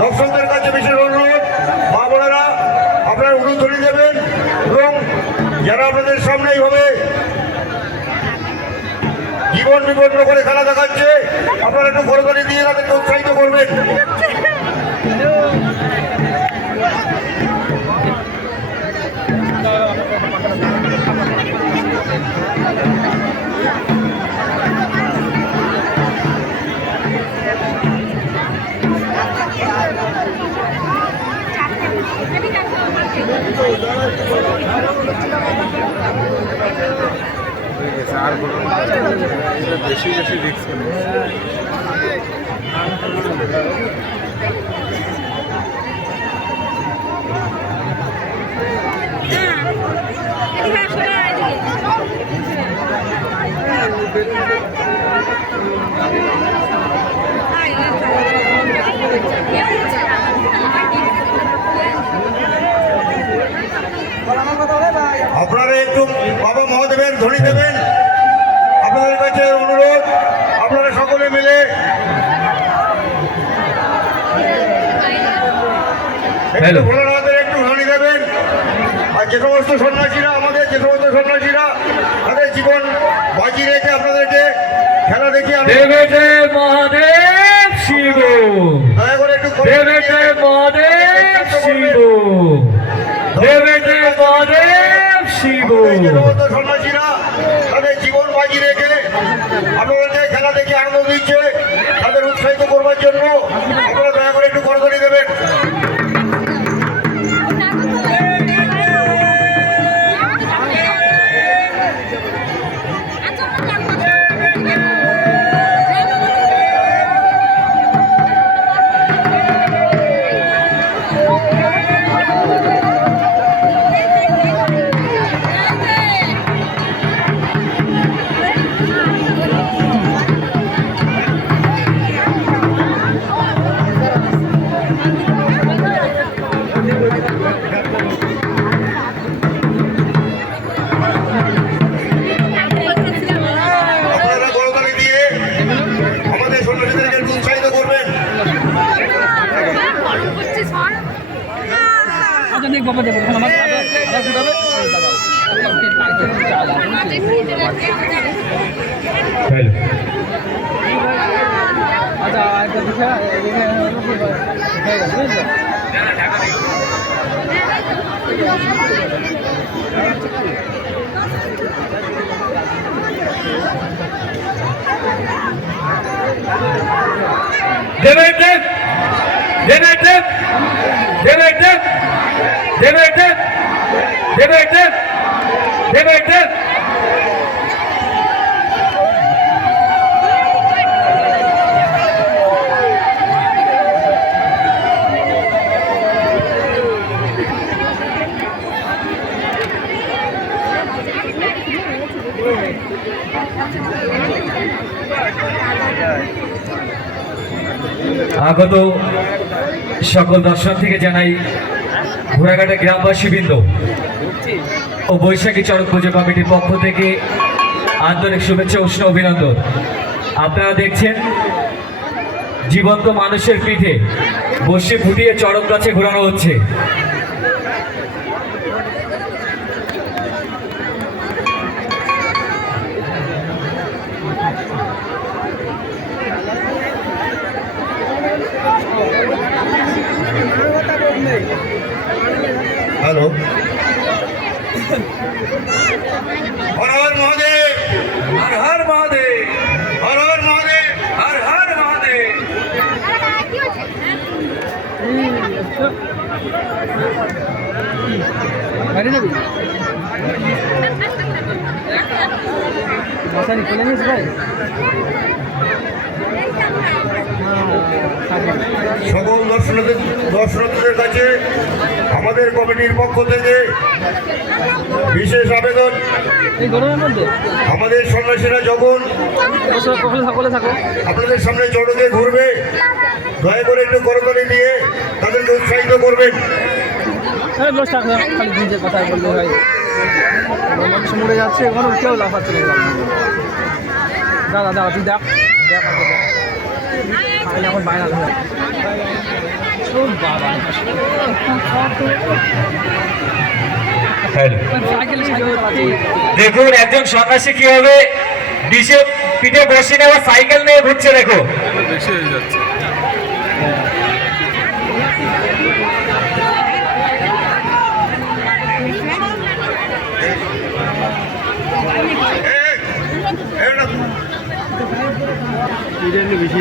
দর্শকদের কাছে বিশেষ অনুরোধ, মা বোনেরা, আপনারা ধরিয়ে দেবেন এবং যারা আপনাদের সামনে এইভাবে জীবন বিপন্ন করে খেলা দেখাচ্ছে, আপনারা একটু ঘরবাড়ি দিয়ে তাদেরকে উৎসাহিত করবেন। আর বলুন বেশি বেশি রিক্স আপনারা একটু বাবা মহাদেবের ধ্বনি দেবেন। আপনাদের কাছে অনুরোধ আপনারা সকলে মিলে একটু. ভোলানাথের একটু ধ্বনি দেবেন। আর যে সমস্ত সন্ন্যাসীরা আমাদের যে সমস্ত সন্ন্যাসীরা তাদের জীবন বাজি রেখে আপনাদেরকে খেলা দেখে মহাদেব শিব। দয়া করে একটু মহাদেব শিব। মহাদেব শিব আমাদের যে সমস্ত সন্ন্যাসীরা তাদের জীবন বাজি রেখে আপনাদের খেলা দেখে আনন্দ দিচ্ছে তাদের উৎসাহিত করবার জন্য দেখ বাবা দেবো আমার আবার ফুটাবে আচ্ছা একটা হয়ে গেছে বুঝলো দেবেতে দেবেতে দেবেতে দেবেতে দেবেতে আগত সকল দর্শন থেকে জানাই ঘোড়াঘাটে গ্রামবাসী বৃন্দ ও বৈশাখী চরক পুজো কমিটির পক্ষ থেকে আন্তরিক শুভেচ্ছা উষ্ণ অভিনন্দন। আপনারা দেখছেন, জীবন্ত মানুষের পিঠে বসে ফুটিয়ে চরক গাছে ঘোরানো হচ্ছে। হর হর মহাদেব হর হর মহাদেব হর হর মহাদেব হর হর মহাদেব। নিস ভাই? সকল দর্শনার্থী দর্শনার্থীদের কাছে, আমাদের কমিটির পক্ষ থেকে বিশেষ আবেদন। আমাদের সন্ন্যাসীরা যখন আপনাদের সামনে চড়কে ঘুরবে দয়া করে একটু করকরে দিয়ে তাদেরকে উৎসাহিত করবেন। যাচ্ছে ওখানে কেউ না দাদা দাদা, তুই দেখ দেখ। আগে এখন ভাইরাল হয়ে দেখুন একজন সন্ন্যাসী কি হবে ডিসে পিঠে বসে নেওয়া সাইকেল নিয়ে ঘুরছে দেখো বেশি হয়ে যাচ্ছে বেশি